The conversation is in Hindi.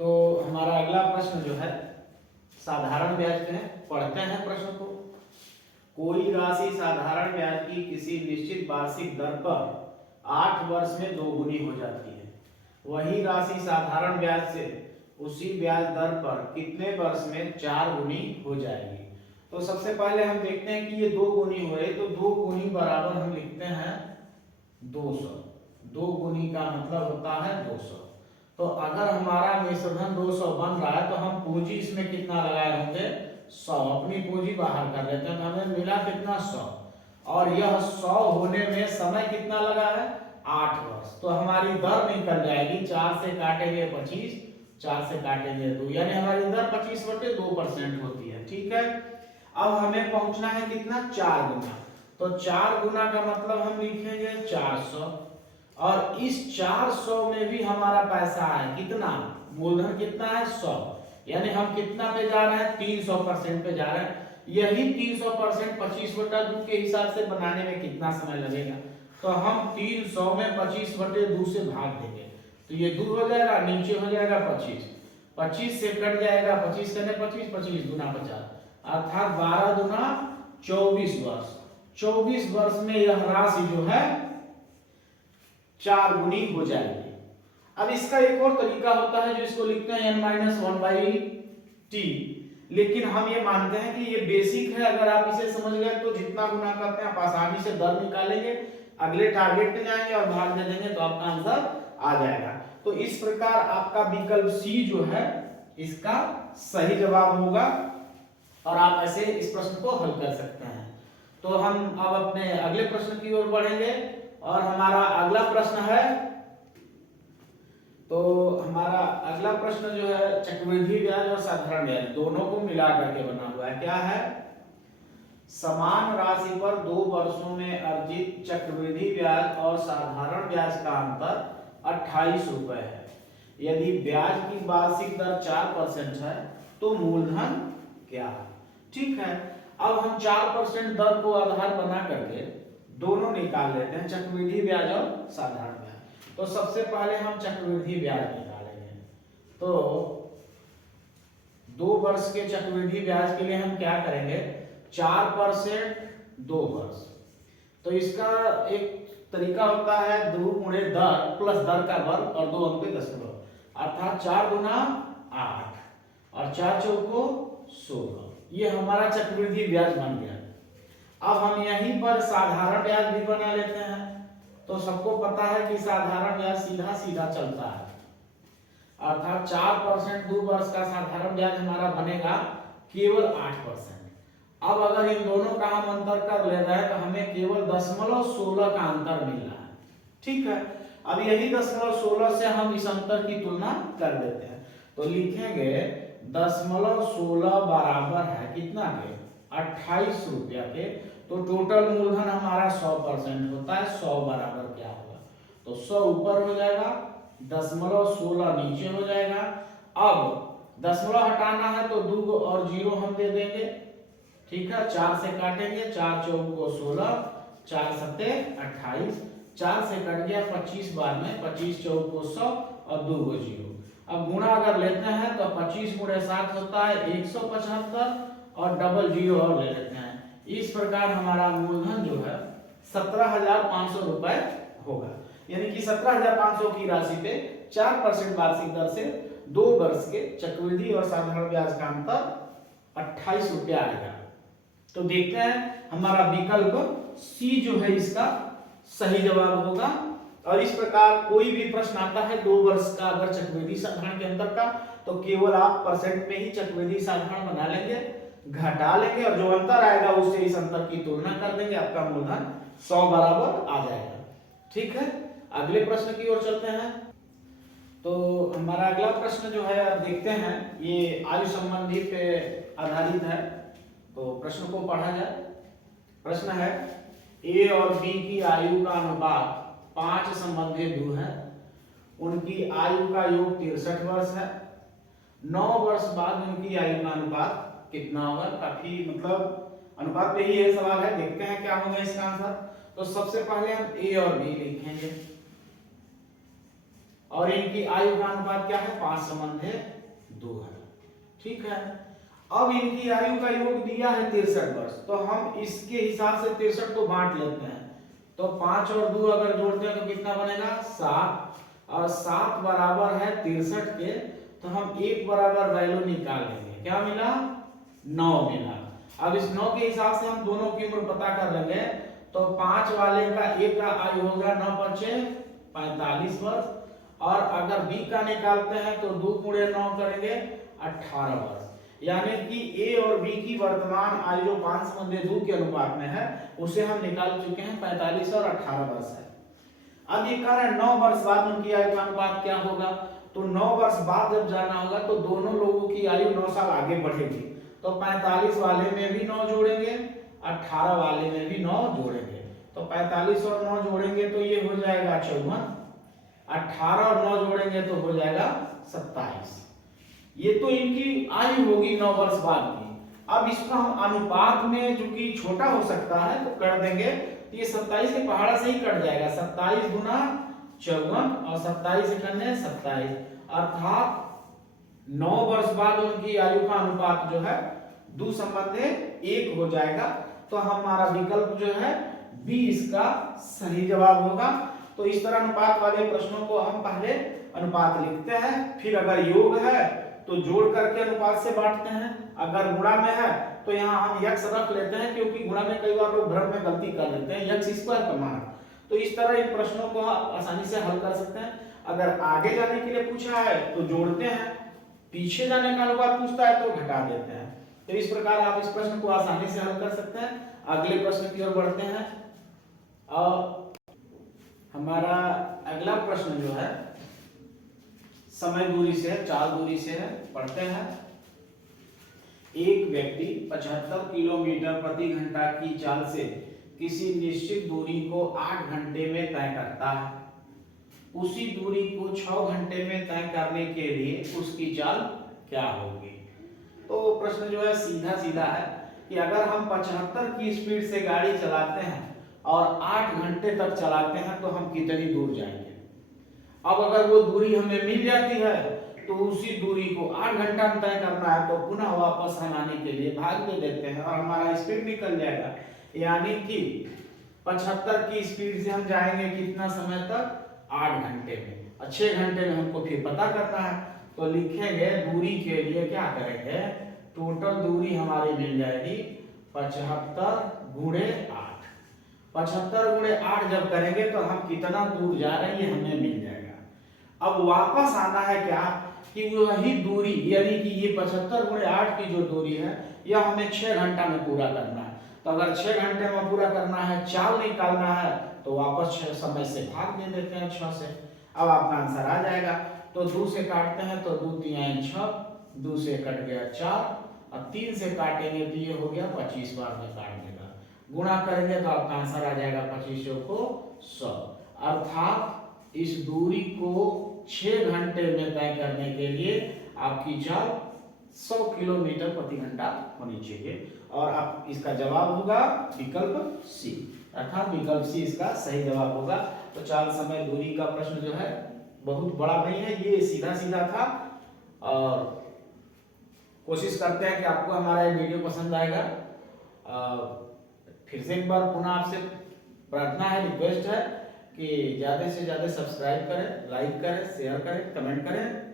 तो हमारा अगला प्रश्न जो है साधारण ब्याज पे है। पढ़ते हैं प्रश्न को। कोई राशि साधारण ब्याज की किसी निश्चित वार्षिक दर पर 8 वर्ष में दोगुनी हो जाती है। वही राशि साधारण ब्याज से उसी ब्याज दर पर कितने वर्ष में 4 गुनी हो जाएगी। तो सबसे पहले हम देखते हैं कि ये 2 गुनी हुए, तो 2 गुनी बराबर हम लिखते हैं 200। 2 गुनी का मतलब होता है 200। तो अगर हमारा मिश्रधन 200 बन रहा है तो हम पूंजी इसमें कितना लगाए होंगे 100। अपनी पूंजी बाहर कर लेते हैं तो हमें मिला कितना 100, और यह 100 होने में समय कितना लगा है 8 वर्ष। तो हमारी दर निकल जाएगी, 4 से काटेंगे 25, 4 से काटेंगे 2, यानी हमारी दर 25/2% होती है। ठीक है, अब हमें पहुंचना है कितना 4 गुना। तो 4 गुना का मतलब हम लिखेंगे 400, और इस 400 में भी हमारा पैसा है कितना, मूलधन कितना है 100, यानी हम कितना पे जा रहे हैं 300% पे जा रहे हैं। यही 300% 25/2 के हिसाब से बनाने में कितना समय लगेगा, तो हम 300 में 25/2 से भाग देंगे तो ये 2 हो जाएगा, नीचे हो जाएगा 25, 25 से कट जाएगा 25 करने 25, 25 दूना 50, अर्थात 12 दूना 24 वर्ष। 24 वर्ष में यह राशि जो है 4 गुनी हो जाएगी। अब इसका एक और तरीका होता है जो इसको लिखते हैं n-1/t, लेकिन हम ये मानते हैं कि ये बेसिक है। अगर आप इसे समझ गए तो जितना गुना करते हैं आप आसानी से दर निकालेंगे, अगले टारगेट पे जाएंगे और भाग दे देंगे तो आपका आंसर आ जाएगा। तो इस प्रकार आपका विकल्प सी जो है इसका सही जवाब होगा, और आप ऐसे इस प्रश्न को हल कर सकते हैं। तो हम अब अपने अगले प्रश्न की ओर बढ़ेंगे, और हमारा अगला प्रश्न है, तो हमारा अगला प्रश्न जो है चक्रवृद्धि ब्याज और साधारण ब्याज दोनों को मिला करके बना हुआ है। क्या है, समान राशि पर 2 वर्षों में अर्जित चक्रवृद्धि ब्याज और साधारण ब्याज का अंतर 28 रुपए है। यदि ब्याज की वार्षिक दर 4% है तो मूलधन क्या है। ठीक है, अब हम 4% दर को आधार बना करके दोनों निकाल लेते हैं, चक्रवृद्धि ब्याज और साधारण ब्याज। तो सबसे पहले हम चक्रवृद्धि ब्याज निकालेंगे। तो 2 वर्ष के चक्रवृद्धि ब्याज के लिए हम क्या करेंगे, 4% 2 वर्ष। तो इसका एक तरीका होता है 2 गुणे दर प्लस दर का वर्ग और 2 अंक पे दशमलव, अर्थात 4 गुना 8 और 4 चौको 16। ये हमारा चक्रवृद्धि ब्याज बन गया। अब हम यहीं पर साधारण ब्याज भी बना लेते हैं। तो सबको पता है कि साधारण ब्याज सीधा सीधा चलता है, अर्थात 4% 2 वर्ष का साधारण ब्याज हमारा बनेगा केवल 8%। अब अगर इन दोनों का हम अंतर कर ले रहे हैं तो हमें केवल 0.16 का अंतर मिल रहा है। ठीक है, अब यही 0.16 से हम इस अंतर की तुलना कर देते हैं। तो लिखेंगे 0.16 बराबर है कितना के 28 रुपया के। तो टोटल मूलधन हमारा 100% होता है, 100 बराबर क्या होगा, तो 100 ऊपर हो जाएगा, 0.16 नीचे हो जाएगा। अब दशमलव हटाना है तो 2 और 0 हम दे देंगे। ठीक है, 4 से काटेंगे, 4 चौको 16, 4 सत्ते 28, 4 से कट गया 25 बार में, 25 चौको 100 और 2 को 0। अब गुणा अगर लेते हैं तो 25 गुणे 7 होता है 175, और डबल 0 और ले लेते हैं। इस प्रकार हमारा मूलधन जो है 17,500 रुपए होगा, यानी कि 17,500 की राशि पे 4% वार्षिक दर से 2 वर्ष के चक्रवृद्धि और साधारण ब्याज का अंतर 28 रुपया आएगा। तो देखते हैं हमारा विकल्प सी जो है इसका सही जवाब होगा। और इस प्रकार कोई भी प्रश्न आता है 2 वर्ष का अगर चक्रवृद्धि साधारण के अंतर का, तो केवल आप परसेंट में ही चक्रवृद्धि साधारण बना लेंगे, घटा लेंगे, और जो अंतर आएगा उससे इस अंतर की तुलना कर देंगे, आपका मूलधन 100 बराबर आ जाएगा। ठीक है, अगले प्रश्न की ओर चलते हैं। तो हमारा अगला प्रश्न जो है आप देखते हैं, ये आयु संबंधी पे आधारित है। तो प्रश्न को पढ़ा जाए। प्रश्न है, ए और बी की आयु का अनुपात 5 संबंधी 2 है। उनकी आयु का योग 63 वर्ष है। 9 वर्ष बाद उनकी आयु का अनुपात कितना होगा। काफी मतलब अनुपात पे ही ये सवाल है, देखते हैं क्या होगा इसका आंसर। तो सबसे पहले हम ए और बी लिखेंगे। और इनकी आयु का अनुपात क्या है, 5:2 है। ठीक है, अब इनकी आयु का योग दिया है 63 वर्ष, तो हम इसके हिसाब से 63 को बांट लेते हैं। तो 5 और 2 अगर जोड़ते हैं तो कितना बनेगा, 7, और 7 बराबर है 63 के, तो हम 1 बराबर वैल्यू निकाल लेंगे। क्या मिला, 9 मिला। अब इस 9 के हिसाब से हम दोनों की उम्र पता कर लेंगे। तो 5 वाले का एक का आयु हो गया 9 × 6 45 वर्ष, और अगर बी का निकालते हैं तो 2 × 9 करेंगे 18 वर्ष। यानी कि ए और बी की वर्तमान आयु जो 5:2 के अनुपात में है उसे हम निकाल चुके हैं, 45 और 18 वर्ष है। अब ये कह रहे हैं 9 वर्ष बाद उनकी आयु का अनुपात क्या होगा, तो 9 वर्ष बाद जब जाना होगा तो दोनों लोगों की आयु 9 साल आगे बढ़ेगी। तो 45 वाले में भी 9 जोड़ेंगे, 18 वाले में भी 9 जोड़ेंगे। तो 45 और 9 जोड़ेंगे तो ये हो जाएगा 54, 18 और 9 जोड़ेंगे तो हो जाएगा 27। ये तो इनकी आयु होगी 9 वर्ष बाद की। अब इसको हम अनुपात में, जो कि छोटा हो सकता है, तो कर देंगे। तो ये 27 के पहाड़ा से ही कट जाएगा, 27 गुना 54 और 27 एकन्ने 27, अर्थात 9 वर्ष बाद उनकी आयु का अनुपात जो है 2:1 हो जाएगा। तो हमारा विकल्प जो है बी इसका सही जवाब होगा। तो इस तरह अनुपात वाले प्रश्नों को हम पहले अनुपात लिखते हैं, फिर अगर योग है तो जोड़ करके अनुपात से बांटते हैं, अगर गुणा में है तो यहाँ हम यक्स रख लेते हैं, क्योंकि गुणा में कई बार लोग भ्रम में गलती कर लेते हैं, यक्स स्क्वायर का मान। तो इस तरह इन प्रश्नों को आप आसानी से हल कर सकते हैं। अगर आगे जाने के लिए पूछा है तो जोड़ते हैं, पीछे जाने का अनुपात पूछता है तो घटा देते हैं। तो इस प्रकार आप इस प्रश्न को आसानी से हल कर सकते हैं। अगले प्रश्न की ओर बढ़ते हैं। और हमारा अगला प्रश्न जो है समय दूरी से, चाल दूरी से है, पढ़ते हैं। एक व्यक्ति 75 किलोमीटर प्रति घंटा की चाल से किसी निश्चित दूरी को 8 घंटे में तय करता है। उसी दूरी को 6 घंटे में तय करने के लिए उसकी चाल क्या होगी। तो प्रश्न जो है सीधा सीधा है कि अगर हम 75 की स्पीड से गाड़ी चलाते हैं और 8 घंटे तक चलाते हैं तो हम कितनी दूर जाएंगे। अब अगर वो दूरी हमें मिल जाती है तो उसी दूरी को 8 घंटा में तय करना है, तो पुनः वापस हम आने के लिए भाग दे देते हैं और हमारा स्पीड निकल जाएगा। यानी कि 75 की स्पीड से हम जाएंगे कितना समय तक, 8 घंटे में, और 6 घंटे में हमको फिर पता करना है। तो लिखेंगे दूरी के लिए क्या करेंगे, टोटल दूरी हमारी मिल जाएगी 75 × 8। 75 × 8 जब करेंगे तो हम कितना दूर जा रहे हैं हमें मिल जाएगा। अब वापस आना है क्या, कि वही दूरी, यानी कि ये 75 × 8 की जो दूरी है यह हमें 6 घंटा में पूरा करना है। तो अगर 6 घंटे में पूरा करना है, चाल निकालना है, तो वापस 6 समय से भाग दे देते हैं 6 से। अब आपका आंसर आ जाएगा। तो 2 से काटते हैं तो 2 × 3 = 6, 2 से कट गया 4, और 3 से काटेंगे तो ये हो गया 25 बार में काट देगा। गुणा करेंगे तो आपका आंसर आ जाएगा 25 को 100, अर्थात इस दूरी को 6 घंटे में तय करने के लिए आपकी चाल 100 किलोमीटर प्रति घंटा होनी चाहिए। और आप इसका जवाब होगा विकल्प सी, अर्थात विकल्प सी इसका सही जवाब होगा। तो चाल समय दूरी का प्रश्न जो है बहुत बड़ा नहीं है, ये सीधा सीधा था। और कोशिश करते हैं कि आपको हमारा ये वीडियो पसंद आएगा। फिर से एक बार पुनः आपसे प्रार्थना है, रिक्वेस्ट है कि ज़्यादा से ज़्यादा सब्सक्राइब करें, लाइक करें, शेयर करें, कमेंट करें।